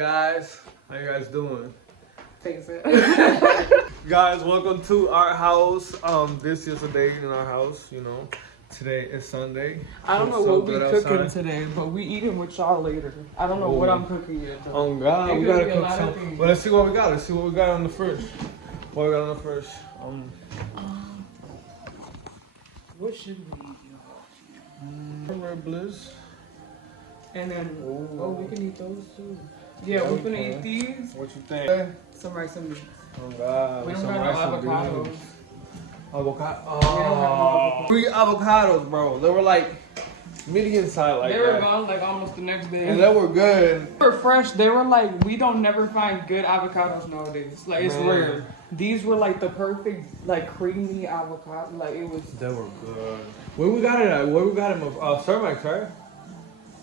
Guys, how you guys doing? Take it. Guys, welcome to our house. This is a day in our house, you know. Today is Sunday. I don't know what we cooking today, but we eating with y'all later. I don't know what I'm cooking yet. Though. Oh God, we gotta cook something. Well, let's see what we got. Let's see what we got on the fridge. What we got on the fridge? What should we eat, y'all? Red Bliss. And then, we can eat those too. Yeah, we're gonna eat these. What you think? Some rice and beans. Oh God, We don't some got rice no and avocados. beans. Avocado. We don't have no 3 avocados, bro. They were like medium size, like They that. were gone like almost the next day. And they were good. They were fresh. They were like, we don't never find good avocados nowadays. Like, it's rare. These were like the perfect, like, creamy avocado. Like, it was. They were good. Where we got it at? Where we got it? Cermax, right?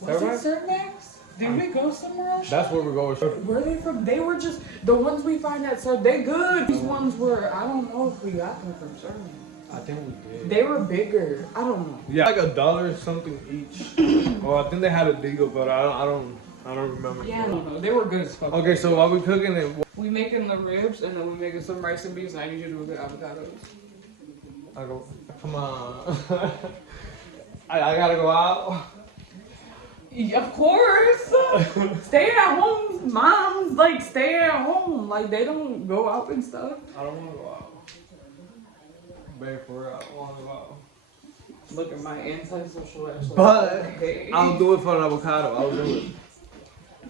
Was it Cermax? Did we go somewhere else? That's where we go. Where are they from? They were just the ones we find at Cermax. They good. These ones were, I don't know if we got them from Cermax. I think we did. They were bigger. I don't know. Yeah, like $1 something each. Well, I think they had a deal, but I don't remember. Yeah, I don't know. They were good as fuck. Okay, so while we cooking it, We making the ribs and then we making some rice and beans. And I need you to do a good avocados. I go. Come on. I gotta go out. Of course. Stay at home. Moms like stay at home. Like they don't go out and stuff. I don't want to go out. Babe, for real, I don't want to go out. Look at my antisocial ass. But hey. I'll do it for an avocado. I'll do it.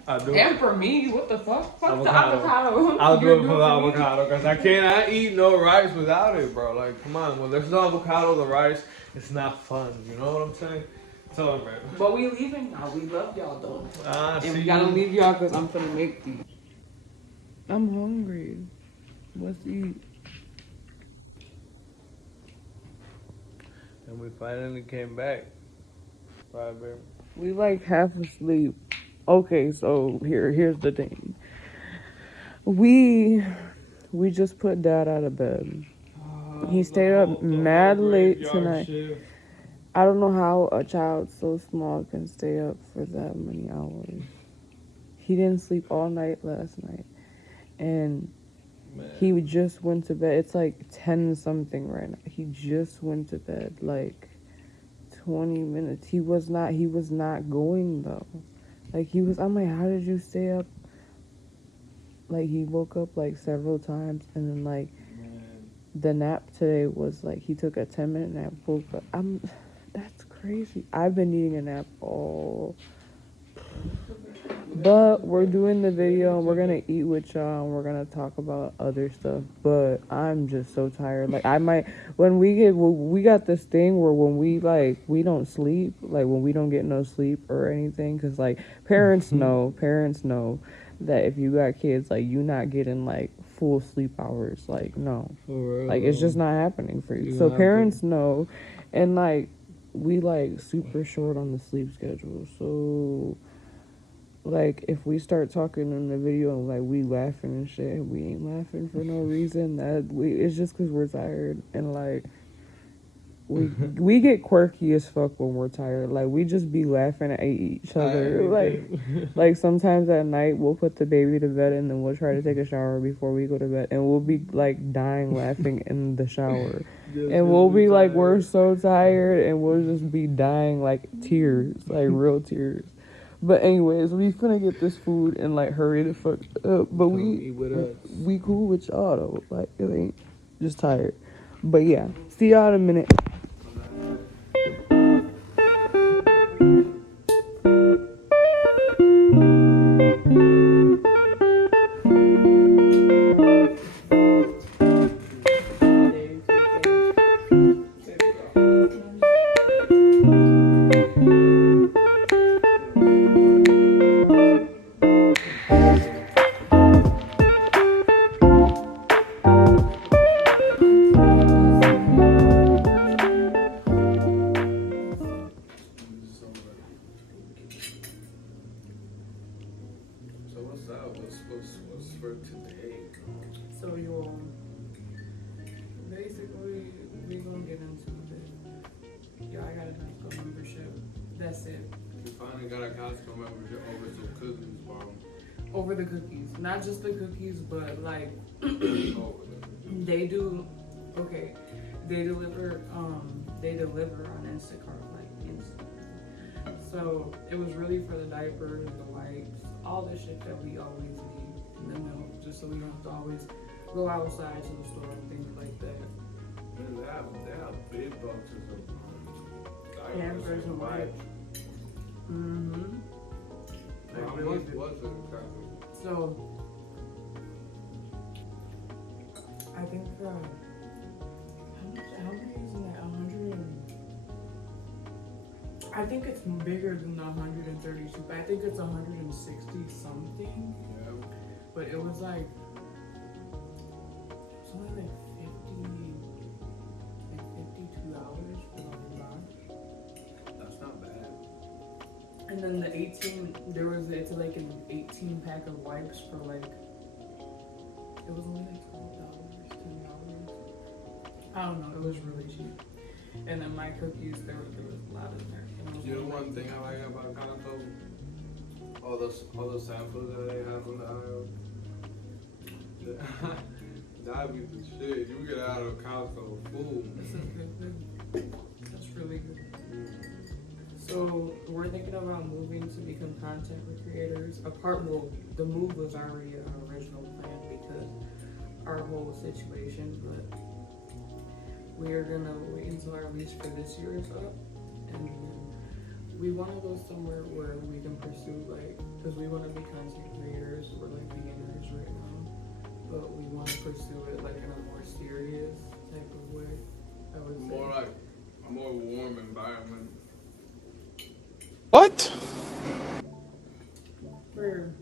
I'll do it. And for me, what the fuck? Fuck the Avocado. avocado. I'll do You're it for the avocado because I cannot eat no rice without it, bro. Like, come on. When there's no avocado, the rice, it's not fun. You know what I'm saying? Tell him, baby. But we leaving now. We love y'all though. And we see gotta you. leave y'all because I'm finna make these. I'm hungry. Let's eat. And we finally came back. Right, baby. We like half asleep. Okay, so here's the thing. We just put Dad out of bed. He stayed up mad late tonight. Shift. I don't know how a child so small can stay up for that many hours. He didn't sleep all night last night. And he just went to bed. It's like 10 something right now. He just went to bed like 20 minutes. He was not going though. Like I'm like, how did you stay up? Like he woke up like several times and then like the nap today was like he took a 10-minute nap, woke up. That's crazy. I've been needing a nap all. But we're doing the video and we're gonna eat with y'all and we're gonna talk about other stuff. But I'm just so tired. Like we got this thing where when we don't sleep, like when we don't get no sleep or anything, because like parents know that if you got kids, like you not getting like full sleep hours. Like no, like it's just not happening for you. So parents know, and like we like super short on the sleep schedule. So like if we start talking in the video and like we laughing and shit, we ain't laughing for no reason. It's just because we're tired and like we get quirky as fuck when we're tired. Like we just be laughing at each other. Like sometimes at night we'll put the baby to bed and then we'll try to take a shower before we go to bed and we'll be like dying laughing in the shower. And we'll be like we're so tired and we'll just be dying like tears, like real tears. But anyways, we finna get this food and like hurry the fuck up. But we cool with y'all though. Like it ain't just tired. But yeah, see y'all in a minute. What's for today? So basically we gonna get into it. Yeah, I got a Costco membership. That's it. We finally got a Costco membership over some cookies, bro. over the cookies. Not just the cookies, but like Oh, they do. Okay, they deliver. They deliver on Instacart like instantly. So it was really for the diapers, the wipes, all the shit that we always need in the milk, just so we don't have to always go outside to the store and things like that. man, they have big boxes of Pampers and wipes. Mm-hmm. How Really much big. was it exactly? So I think how many is in that? 100 I think it's bigger than the 132, but I think it's 160 something. Yeah. But it was like something like $52 for the whole box. That's not bad. And then the 18, it's like an 18 pack of wipes for like, it was only like $12, $10. I don't know, it was really cheap. And then my cookies, there was a lot in there. You know one thing I like about Costco? All those samples that they have on the aisle. That'd be the shit. You get out of Costco full. That's really good. So we're thinking about moving to become content creators. The move was already an original plan because our whole situation, but we are gonna wait until our lease for this year is up, and we want to go somewhere where we can pursue because we want to be content creators. We're like beginners right now, but we want to pursue it like in a more serious type of way. I would say. More like a more warm environment. What? For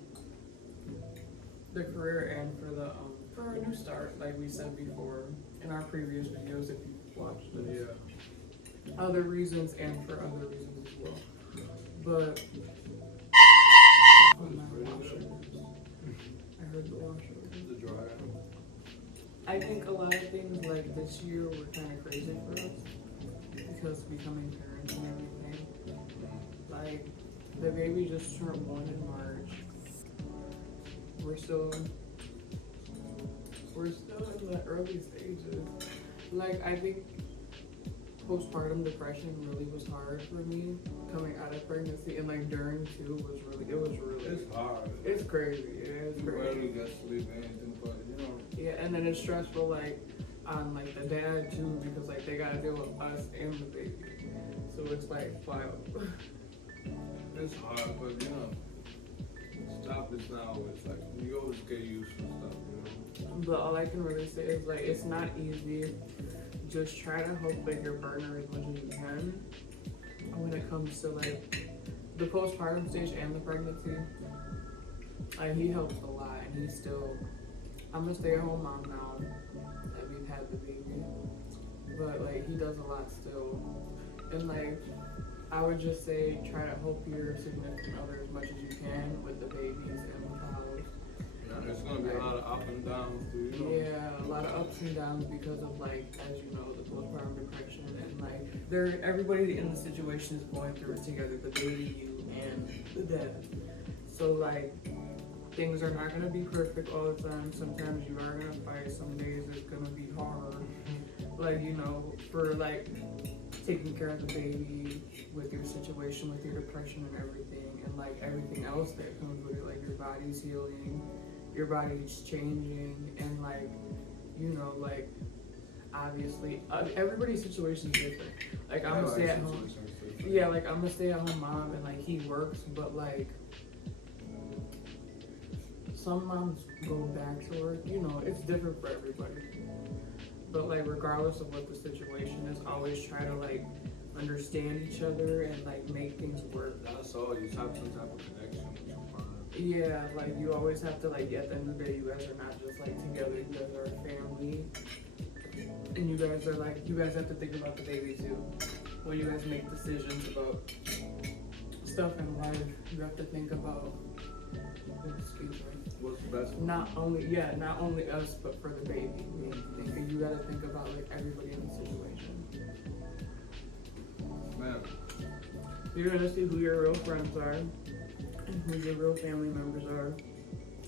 the career and for a new start, like we said before in our previous videos, if you watched them. Yeah. Other reasons and for other reasons as well. But oh, my washer. I heard the washer. The dryer. I think a lot of things like this year were kind of crazy for us because becoming parents and everything. Like the baby just turned 1 in March. We're still in the early stages. Like I think postpartum depression really was hard for me coming out of pregnancy, and like during too was really It's hard. it's crazy. Yeah, it's You crazy. rarely get sleep or anything, but you know. Yeah, and then it's stressful like on like the dad too because like they gotta deal with us and the baby. So it's like wild. It's hard, but you know. Stuff is not always like you always get used to stuff, you know. But all I can really say is like it's not easy. Just try to help like your partner as much as you can when it comes to like the postpartum stage and the pregnancy. Like he helps a lot, and he's still. I'm a stay-at-home mom now that we've had the baby, but like he does a lot still, and like I would just say try to help your significant other as much as you can with the babies and with the house. There's gonna be a lot of up and downs too, you know. Yeah, a lot of ups and downs because of like, as you know, the postpartum depression and like everybody in the situation is going through it together, the baby, you, and the dad. So like things are not gonna be perfect all the time. Sometimes you are gonna fight. Some days it's gonna be hard. Like you know, for like taking care of the baby with your situation, with your depression and everything, and like everything else that comes with it, like your body's healing. Your body's changing, and like, you know, like obviously everybody's situation is different. Like I'm a stay-at-home, yeah, like I'm a stay-at-home mom, and like he works, but like some moms go back to work. You know, it's different for everybody. But like regardless of what the situation is, always try to like understand each other and like make things work. That's all. You have some type of connection with your partner. Yeah, like you always have to like at the end of the day, you guys are not just like together, you guys are a family. And you guys have to think about the baby too. When you guys make decisions about stuff in life, you have to think about What's the best? not only us, but for the baby. You gotta think about like everybody in the situation. Man, You're gonna see who your real friends are and who your real family members are.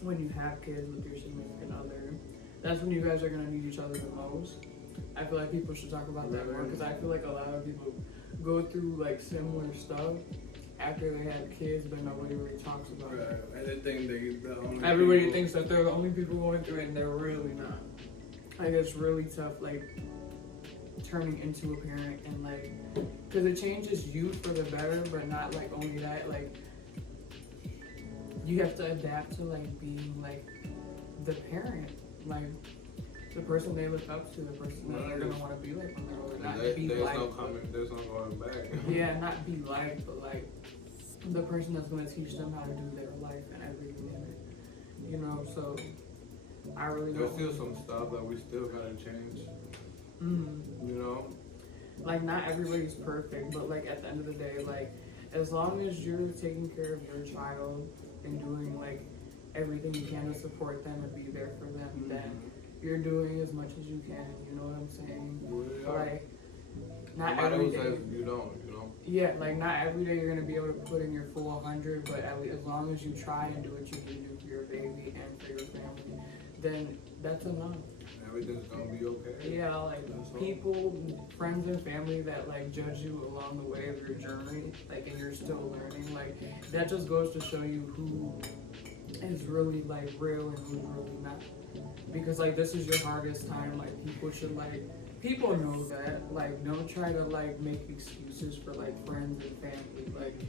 when you have kids with your significant other, that's when you guys are gonna need each other the most. I feel like people should talk about that more because I feel like a lot of people go through like similar stuff after they have kids, but nobody really talks about it. And they think the only Everybody people... thinks that they're the only people going through it, and they're really not. Like it's really tough, like turning into a parent and like, because it changes you for the better, but not like only that, like you have to adapt to like being like the parent, like the person they look up to, the person that they're gonna want to be like when they're older. Not be there's like, there's no going back. yeah, not be like, but like the person that's gonna teach them how to do their life and everything in it. You know, so I really There's don't. still some stuff that we still gotta change. Mm-hmm. You know, Like not everybody's perfect, but like at the end of the day, like as long as you're taking care of your child and doing like everything you can to support them and be there for them, then you're doing as much as you can. You know what I'm saying? really are. Like not Nobody every who day. says you don't, you know. Yeah, like not every day you're gonna be able to put in your full 100, but at least as long as you try and do what you need to do for your baby and for your family, then that's enough. Everything's gonna be okay. Yeah, like people, friends and family that like judge you along the way of your journey, like and you're still learning, like that just goes to show you who is really like real and who's really not. Because like this is your hardest time, like people know that, like don't try to like make excuses for like friends and family, like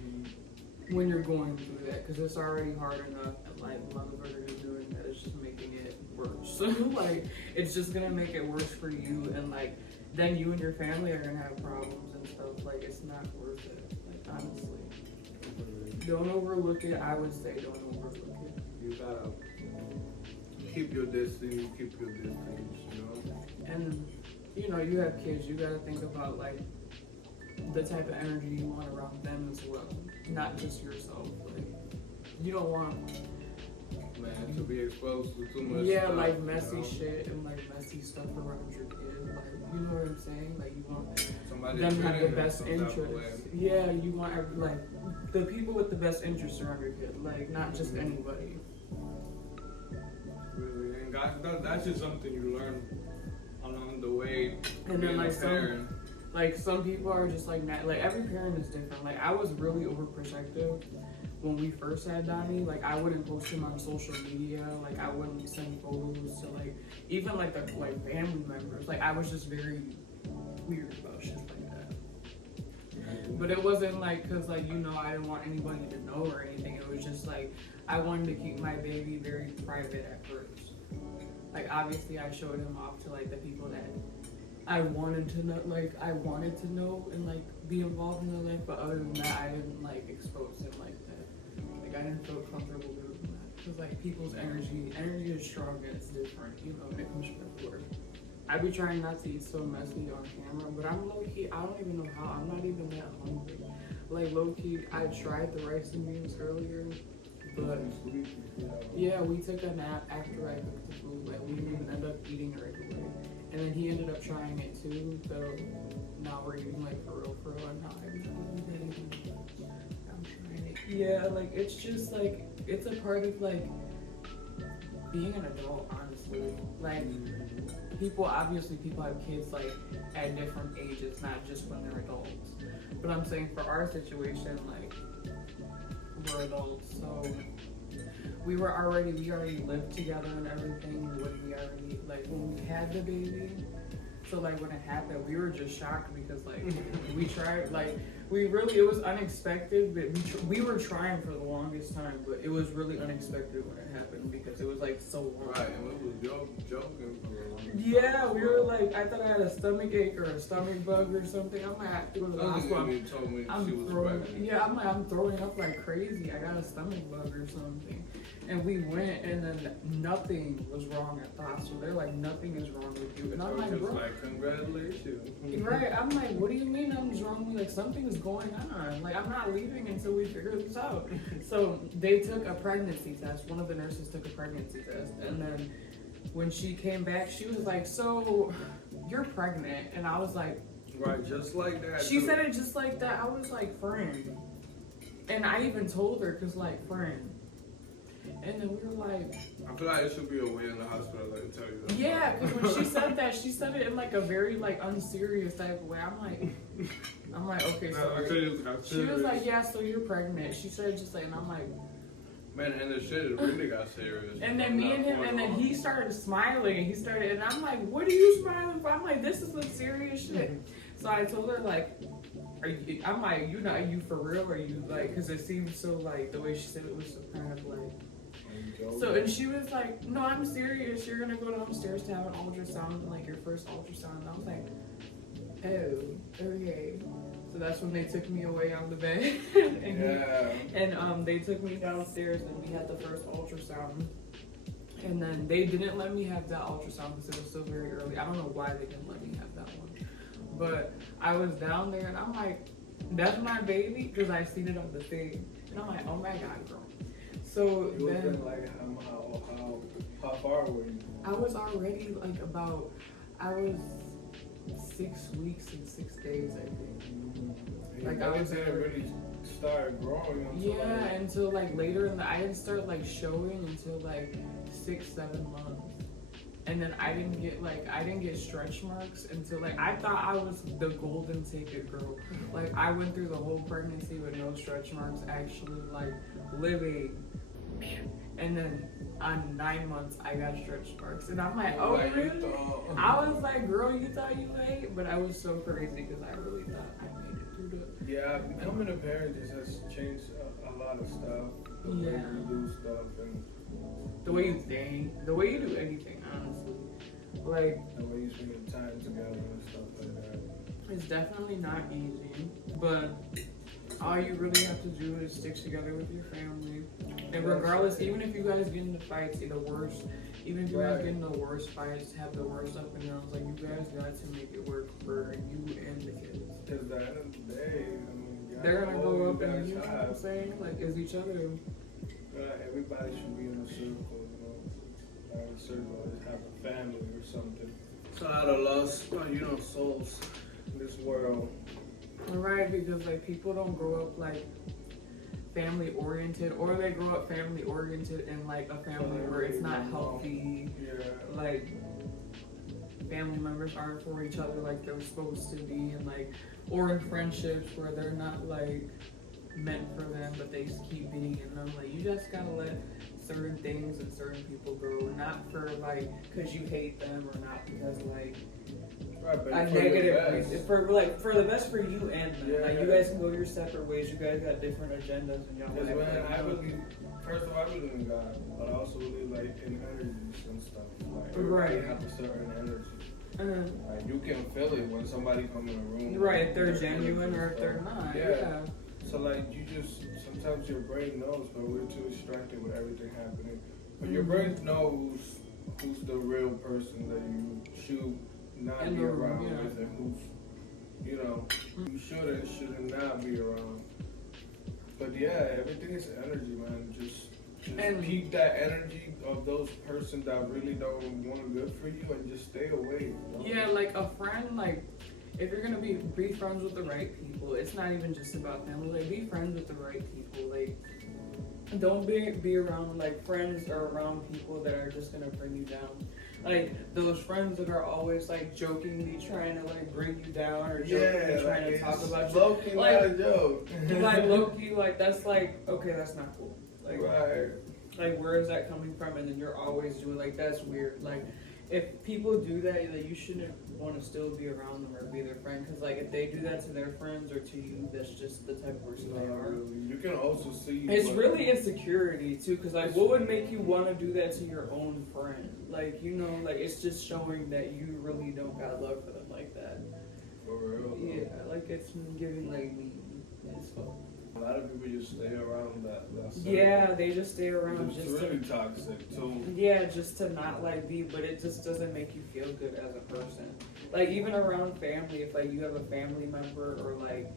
when you're going through that, because it's already hard enough, and like motherfuckers are doing that, it's just making it worse. So like it's just gonna make it worse for you, and like then you and your family are gonna have problems and stuff. Like it's not worth it, like honestly. Don't overlook it. I would say don't overlook it. You gotta keep your distance, you know. And you know, you have kids, you gotta think about like the type of energy you want around them as well, not just yourself. Like you don't want, Man, to be exposed to too much yeah, stuff, like messy you know? shit and like messy stuff around your kid. Like you know what I'm saying? Like you want Somebody them to have the treating him best some type of way. interests. Yeah, you want like the people with the best interests around your kid, like not just anybody. Really, and that's just something you learn along the way. And then being a like parent. some people are just like every parent is different. Like I was really overprotective when we first had Donnie. Like I wouldn't post him on social media. Like I wouldn't send photos to like even like the like family members. Like I was just very weird about shit like that. But it wasn't like because like you know I didn't want anybody to know or anything. It was just like I wanted to keep my baby very private at first. Like obviously I showed him off to like the people that I wanted to know and like be involved in their life, but other than that, I didn't like expose him like that. Like I didn't feel comfortable doing that because like people's energy is strong and it's different, you know, when it comes to work. I be trying not to eat so messy on camera, but I'm low key. I don't even know how. I'm not even that hungry. Like low key, I tried the rice and beans earlier, but yeah, we took a nap after I cooked the food. Like we didn't even end up eating it right away. And then he ended up trying it too, so now we're eating like for real, and now I'm trying it. Yeah, like it's just like, it's a part of like being an adult, honestly. Like people have kids like at different ages, not just when they're adults. But I'm saying for our situation, like we're adults, so we already lived together and everything when we had the baby. So like when it happened, we were just shocked because like we tried, like it was unexpected, but we were trying for the longest time, but it was really unexpected when it happened because it was like so long. Right, and we was joking for the longest time. Yeah, we were like, I thought I had a stomach ache or a stomach bug or something. I might have to go to the hospital. Told me she was pregnant. Yeah, I'm throwing up like crazy. I got a stomach bug or something. And we went, and then nothing was wrong at the hospital. They're like, nothing is wrong with you. And I'm like, bro. Like, congratulations. Right, I'm like, what do you mean nothing's wrong with me? Like, something is going on. Like, I'm not leaving until we figure this out. So they took a pregnancy test. One of the nurses took a pregnancy test. And then when she came back, she was like, so you're pregnant. And I was like, right, just like that. She said it just like that. I was like, friend. And I even told her, because like, friend. And then we were like, I feel like it should be a way in the hospital that they tell you that. yeah, because when she said that, she said it in like a very like unserious type of way. I'm like, okay, so she was like, yeah, so you're pregnant. She said just like, and I'm like, man, and the shit really got serious. and then me and him, and then he started smiling, and I'm like, what are you smiling for? I'm like, this is some serious shit. So I told her like, I'm like, you for real? Or you like, because it seemed so like the way she said it was so kind of like. So, and she was like, no, I'm serious. You're going to go downstairs to have an ultrasound, like your first ultrasound. And I was like, oh, okay. So that's when they took me away on the bed. and they took me downstairs and we had the first ultrasound. And then they didn't let me have that ultrasound because it was still very early. I don't know why they didn't let me have that one. But I was down there and I'm like, that's my baby? Because I seen it on the thing. And I'm like, oh my God, girl. So you then, been like how far were you? I was already like I was 6 weeks and 6 days, I think. Like I was didn't really start growing until like later in I didn't start like showing until like 6-7 months. And then I didn't get stretch marks until like I thought I was the golden ticket girl. Like I went through the whole pregnancy with no stretch marks, actually like living. And then on 9 months I got stretch marks, and I'm like, oh really? I was like, girl, you thought you ate, but I was so crazy because I really thought I made it through the. Yeah, becoming a parent just has changed a lot of stuff. The way you do stuff and the way you think, the way you do anything, honestly. Like the way you spend your time together and stuff like that. It's definitely not easy, but all you really have to do is stick together with your family. And regardless, even if you guys get into fights, even if you guys get into the worst fights, have the worst up and downs, like you guys got to make it work for you and the kids. Because at the end of the day, I mean, they're gonna go up and you know what I'm saying? Like, as each other. Everybody should be in a circle, you know. A circle is have a family or something. It's a lot of lost, souls in this world. Right, because like people don't grow up like family oriented, or they grow up family oriented in like a family where it's not healthy. Like family members aren't for each other like they're supposed to be, and like, or in friendships where they're not like meant for them, but they just keep being in them. Like you just gotta let certain things and certain people go, not for like because you hate them, or not because like a negative reason. For the best for you and them. Like you guys can go your separate ways. You guys got different agendas and y'all. I believe, first of all, I believe in God, but I also believe like in energies and stuff. Like everybody have a certain energy. Like you can feel it when somebody come in a room. Right, if they're genuine or if they're not. Yeah. So like you just sometimes your brain knows, but we're too distracted with everything happening. But your brain knows who's the real person that you should not be around with, and who's you should not be around. But yeah, everything is energy, man. Just keep that energy of those persons that really don't want good for you, and just stay away. Yeah, like a friend, like if you're gonna be friends with the right people, it's not even just about family. Like be friends with the right people. Like don't be around like friends or around people that are just gonna bring you down. Like those friends that are always like jokingly trying to like bring you down, or jokingly trying to talk about you. Low-key, like a joke. Like low-key, like that's like, okay, that's not cool. Like, right. Like where is that coming from? And then you're always doing like that's weird. Like if people do that, like you shouldn't want to still be around them or be their friend, because like if they do that to their friends or to you, that's just the type of person they are. Really. You can also see it's really insecurity too, because like what would make you want to do that to your own friend? Like like it's just showing that you really don't got love for them like that. For real. Yeah, like it's giving like me. It's fun. A lot of people just stay around that yeah, they just stay around. It's really toxic too. Yeah, just to not like be, but it just doesn't make you feel good as a person. Like even around family, if like you have a family member or like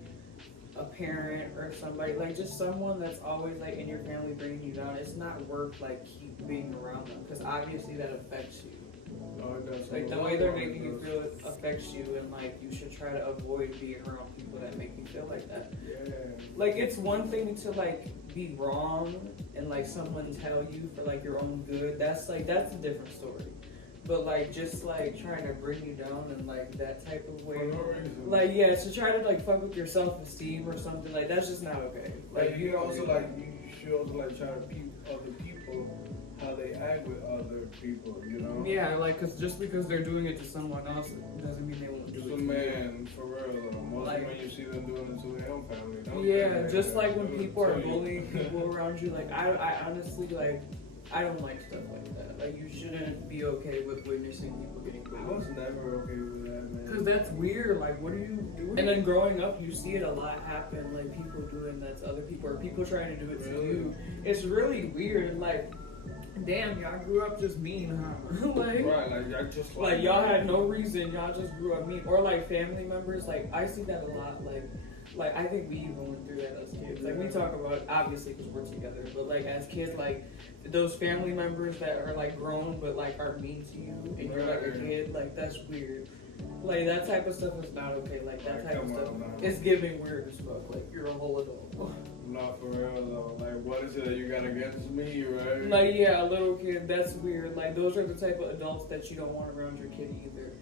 a parent or somebody, like just someone that's always like in your family bringing you down, it's not worth like keep being around them, because obviously that affects you. Oh, it does. Like the way they're making you feel affects you, and like you should try to avoid being around people that make you feel like that. Yeah. Like it's one thing to like be wrong and like someone tell you for like your own good, that's a different story. But like just like trying to bring you down in like that type of way, like yeah, to try to like fuck with your self-esteem or something, like that's just not okay. Like you also like you should also like try to peep other people how they act with other people, you know? Yeah, like just because they're doing it to someone else doesn't mean they won't do it. So to man, you. for real though, most Like, men you see them doing it to their own family. Don't yeah, they? just like when Don't people are tell you. bullying people around you, like I honestly like I don't like stuff like that. Like you shouldn't be okay with witnessing people getting I bullied. was never okay with that, man. Cause that's weird. Like, what are you doing? And then growing up, you see it a lot happen. Like people doing that to other people, or people trying to do it to you. It's really weird. Like, damn, y'all grew up just mean, huh? like, Right, like y'all just like y'all had no reason. Y'all just grew up mean, or like family members. Like I see that a lot. Like I think we even went through that as kids. Like we talk about it, obviously because we're together, but like as kids, like those family members that are like grown but like are mean to you and you're like a kid, like that's weird. Like that type of stuff is not okay. Like that type of stuff is giving weird as fuck. Like you're a whole adult. Not for real though. Like what is it that you got against me, right? Like yeah, a little kid, that's weird. Like those are the type of adults that you don't want around your kid either.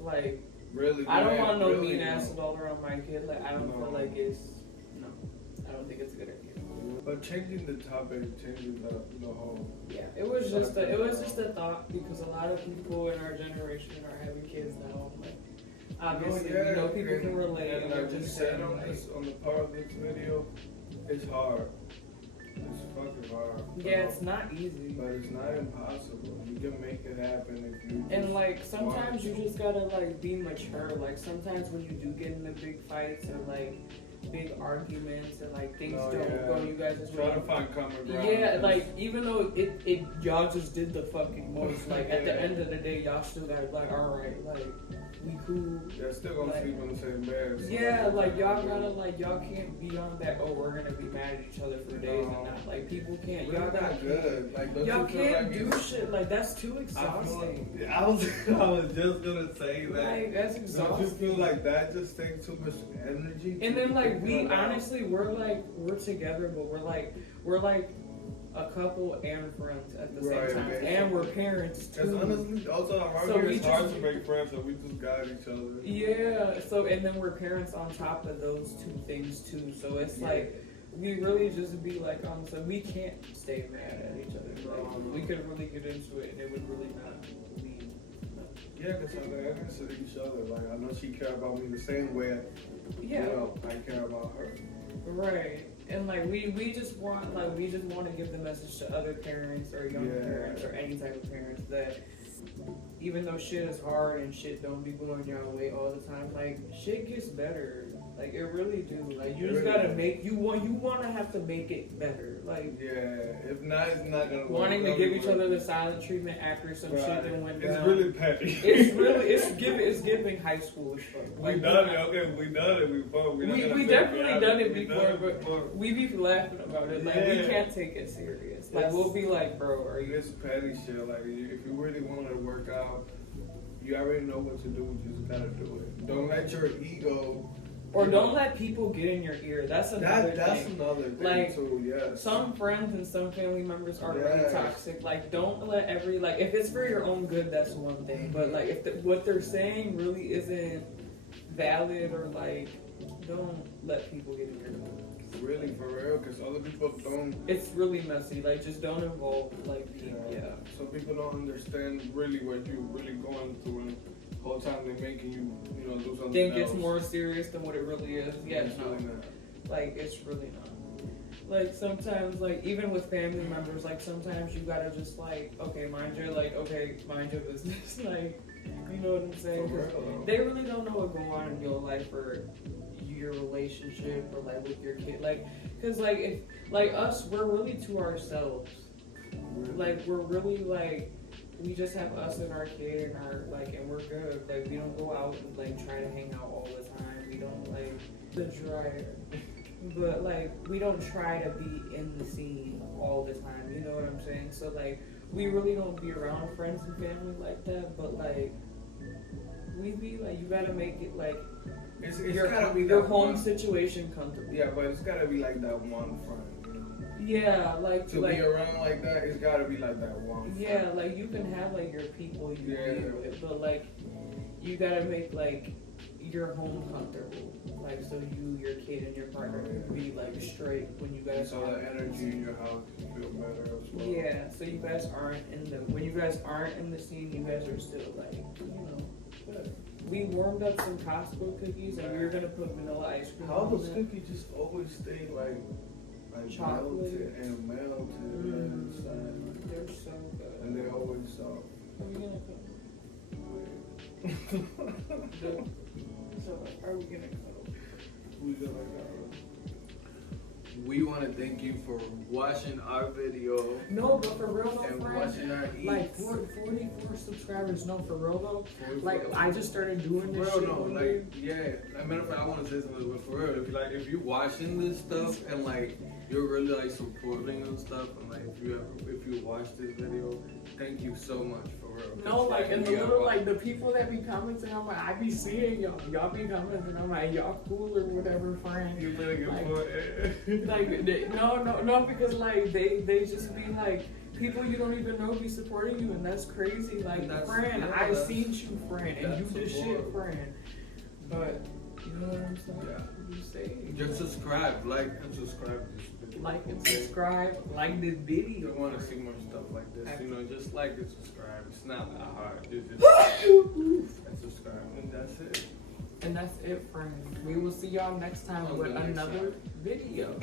Like Really? I don't man, want no really, mean ass adult around my kid. Like I don't feel like it's no. I don't think it's a good idea. But changing the topic, changing the whole. Yeah, it was just a thought because a lot of people in our generation are having kids now. Like obviously, No, yeah, you know, people can relate. And And like they're we just said saying, on like, this on the part of this video, it's hard. It's fucking hard. yeah, it's not easy. But it's not impossible. You can make it happen if you. And just like sometimes want you to. just gotta like be mature. Like sometimes when you do get into big fights or like big arguments and like things don't go you guys as Try well. to find common ground. Yeah, like even though it y'all just did the fucking most, like at the end of the day y'all still got like alright, like we cool. They're still gonna like, sleep on the same bed. So yeah, like y'all gotta like y'all can't be on that. Oh, we're gonna be mad at each other for days and not like people can't. We're Y'all gotta not good. Like don't y'all you feel can't like do it's- shit like that's too exhausting. I was just gonna say that. Like that's Don't you exhausting. feel like that just takes too much energy? And then like we Think about- honestly we're together, but we're like a couple and friends at the Right, same time, man. and we're parents Because too. honestly, also around So here, we it's hard just- to make friends, so we just guide each other. Yeah, so and then we're parents on top of those two things too. So it's Yeah. like we really just be like on so we can't stay mad at each other. Like, we could really get into it and it would really not be Yeah, because I'm the answer to each other. Like, I know she care about me the same way yeah. you know, I care about her. Right. And like we just want to give the message to other parents or young parents or any type of parents that even though shit is hard and shit don't be going your way all the time, like shit gets better. Like it really do. Like you just gotta make you want to have to make it better. Like Yeah, if not, it's not gonna work. wanting to give each other the silent treatment after some Right. shit that went down. It's really petty. it's giving high school as fuck. We done it. Okay, we done it before. We definitely done it before, but we be laughing about it. Like we Yeah. can't take it serious. Like we'll be like, bro, are you? It's petty shit. Like, if you really want to work out, you already know what to do. You just gotta do it. Don't let your ego. Or don't let people get in your ear. That's another That's thing. another thing Like, too. Yes. Some friends and some family members are really Yes. toxic. Like, don't let if it's for your own good, that's one thing. But like, if what they're saying really isn't valid or like, don't let people get in your ear. Really, for real, because other people don't. It's really messy. Like, just don't involve like people. Yeah. Some people don't understand really what you're really going through, and the whole time they're making you, do something Think else. it's more serious than what it really is. Yeah, It's no. really not. Like, it's really not. Like, sometimes, like, even with family members, like, sometimes you gotta just, like, mind your business. Like, you know what I'm saying? For 'Cause real. they really don't know what's going on in your life or your relationship or, like, with your kid. Like, because, like, if, like, us, we're really to ourselves. Like, we're really, like, we just have us and our kid and our, like, and we're good. Like, we don't go out and, like, try to hang out all the time. We don't, like, the dryer. But, like, we don't try to be in the scene all the time. You know what I'm saying? So, like, we really don't be around friends and family like that. But, like, we be, like, you gotta make it, like, It's your gotta be your that home one- situation comfortable. Yeah, but it's gotta be like that one friend. Yeah, like To be around like that, it's gotta be like that one. Yeah, like you can have like your people you be with, but like you gotta make like your home comfortable. Like so your kid and your partner can be like straight when you guys so the energy in your house can feel better as well. Yeah, so you guys aren't when you guys aren't in the scene, you guys are still like, you know. Good. We warmed up some Costco cookies and we were gonna put vanilla ice cream. How those cookies just always stay like chocolate and melted inside. They're so good. And they're always soft. Are we gonna cook? So are we gonna cook? We gonna go. We want to thank you for watching our video. No, but for real though, and friend, watching our eats. like 44 subscribers. No, for real though. Like I just started doing this For shit. real, no, like yeah. As a matter of fact, I want to say something, but for real, if you're watching this stuff and like you're really like supporting and stuff, and like if you watch this video, thank you so much for real. No, like and the little like the people that be commenting, I'm like I be seeing y'all be commenting, I'm like y'all cool or whatever, friend. You really good like, for it. Like no, because like they just be like people you don't even know be supporting you, and that's crazy. Like friend, I seen you, friend, and you did shit, friend. But you know what I'm saying? Yeah. You say Just subscribe, like and subscribe. like and subscribe, like this video. You want to see more stuff like this, you know, just like and subscribe. It's not that hard. It's just and subscribe, and that's it. And that's it, friend. We will see y'all next time with another video.